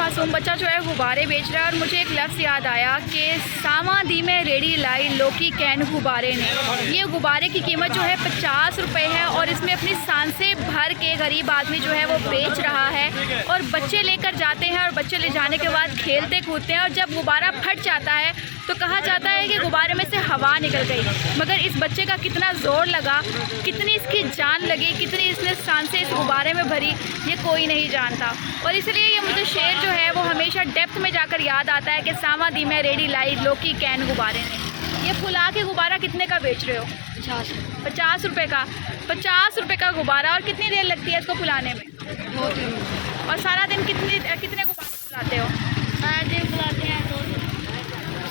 मासूम बच्चा जो है गुब्बारे बेच रहा है और मुझे एक लफ्ज़ याद आया कि सामा दी में रेडी लाई लोकी कैन गुब्बारे ने। ये गुब्बारे की कीमत जो है 50 रुपये है और इसमें अपनी सांसें भर के गरीब आदमी जो है वो बेच रहा है और बच्चे लेकर जाते हैं और बच्चे ले जाने के बाद खेलते कूदते हैं और जब गुब्बारा फट जाता है तो कहा जाता है कि गुब्बारे में से हवा निकल गई, मगर इस बच्चे का कितना ज़ोर लगा, कितनी इसकी जान लगी, कितनी इसने सांसें इस गुब्बारे में भरी, ये कोई नहीं जानता। और इसलिए ये मुझे शेर जो है वो हमेशा डेप्थ में जाकर याद आता है कि सामा दी में रेडी लाई लोकी कैन गुब्बारे ने। ये फुला के गुब्बारा कितने का बेच रहे हो? 50 रुपये का। 50 रुपये का गुब्बारा। और कितनी देर लगती है इसको फुलाने में? और सारा दिन कितने गुब्बारे फुलाते हो? सारा दिन फुलाते हैं तो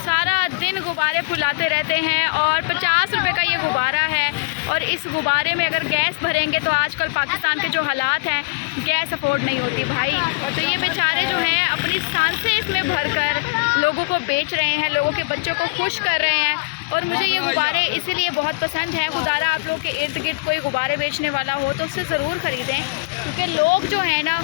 सारा दिन गुब्बारे फुलाते रहते हैं और 50 रुपये का ये गुब्बारा है। और इस गुब्बारे में अगर गैस भरेंगे तो आजकल पाकिस्तान के जो हालात हैं, गैस अफोर्ड नहीं होती भाई। तो ये बेचारे जो हैं अपनी सांसें इसमें भरकर लोगों को बेच रहे हैं, लोगों के बच्चों को खुश कर रहे हैं। और मुझे ये गुब्बारे इसीलिए बहुत पसंद हैं। खुदारा आप लोग के इर्द गिर्द कोई गुब्बारे बेचने वाला हो तो उससे ज़रूर ख़रीदें, क्योंकि लोग जो हैं ना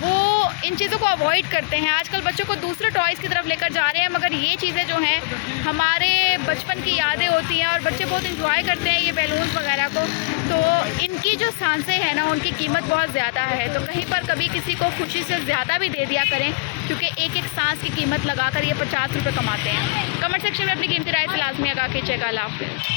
वो इन चीज़ों को अवॉइड करते हैं। आजकल बच्चों को दूसरे टॉयज़ की तरफ लेकर जा रहे हैं, मगर ये चीज़ें जो हैं हमारे बचपन की यादें होती हैं और बच्चे बहुत इंजॉय करते हैं ये बैलून्स वगैरह को। तो इनकी जो सांसें हैं ना उनकी कीमत बहुत ज़्यादा है, तो कहीं पर कभी किसी को खुशी से ज़्यादा भी दे दिया करें, क्योंकि एक एक सांस की कीमत लगाकर ये 50 रुपये कमाते हैं। कमेंट सेक्शन में अपनी कीमती राय से लाजमी आगा कीजिएगा। अल्लाह हाफ़िज़।